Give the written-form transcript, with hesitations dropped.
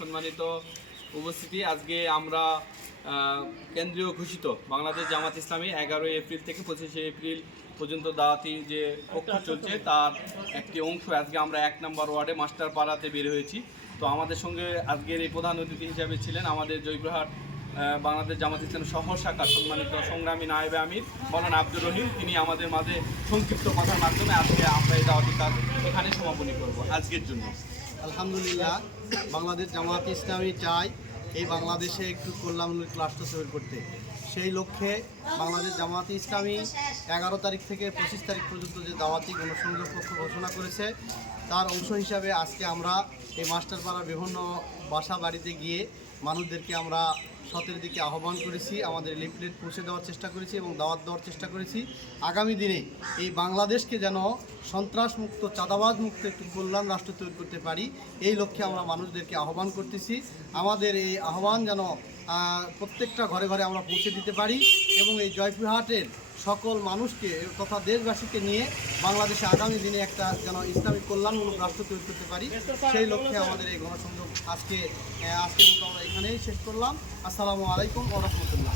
সম্মানিত উপস্থিতি, আজকে আমরা কেন্দ্রীয় ঘোষিত বাংলাদেশ জামাত ইসলামী 11 এপ্রিল থেকে 25 এপ্রিল পর্যন্ত দাওয়াতি যে পক্ষ চলছে তার একটি অংশ আজকে আমরা 1 নম্বর ওয়ার্ডে মাস্টারপাড়াতে বের হয়েছি। তো আমাদের সঙ্গে আজকের এই প্রধান অতিথি হিসাবে ছিলেন আমাদের জয়পুরহাট বাংলাদেশ জামাত ইসলামী শহর শাখার সম্মানিত সংগ্রামী নায়েবে আমির মৌলানা আব্দুর রহিম। তিনি আমাদের মাঝে সংক্ষিপ্ত কথার মাধ্যমে আজকে আমরা এই দাওয়াতি কাজ এখানে সমাপনী করব আজকের জন্য। আলহামদুলিল্লাহ, বাংলাদেশ জামাত ইসলামী চাই এই বাংলাদেশে একটু কল্যাণমূলক রাষ্ট্র তৈরি করতে। সেই লক্ষ্যে বাংলাদেশ জামাত ইসলামী 11 তারিখ থেকে 25 তারিখ পর্যন্ত যে দাওয়াতি গণসংযোগ পক্ষ ঘোষণা করেছে তার অংশ হিসাবে আজকে আমরা এই মাস্টারপাড়ার বিভিন্ন বাসা বাড়িতে গিয়ে মানুষদেরকে আমরা সতের দিকে আহ্বান করেছি, আমাদের লিফলেট পৌঁছে দেওয়ার চেষ্টা করেছি এবং দাওয়াত দেওয়ার চেষ্টা করেছি। আগামী দিনে এই বাংলাদেশকে যেন সন্ত্রাসমুক্ত, চাঁদাবাজ মুক্ত একটি কল্যাণ রাষ্ট্র তৈরি করতে পারি, এই লক্ষ্যে আমরা মানুষদেরকে আহ্বান করতেছি। আমাদের এই আহ্বান যেন প্রত্যেকটা ঘরে ঘরে আমরা পৌঁছে দিতে পারি এবং এই জয়পুরহাটের সকল মানুষকে তথা দেশবাসীকে নিয়ে বাংলাদেশে আগামী দিনে একটা যেন ইসলামিক কল্যাণমূলক রাষ্ট্র তৈরি করতে পারি, সেই লক্ষ্যে আমাদের এই গণসংযোগ আজকের মতো আমরা এখানেই শেষ করলাম। আসসালামু আলাইকুম ওয়া রাহমাতুল্লাহ।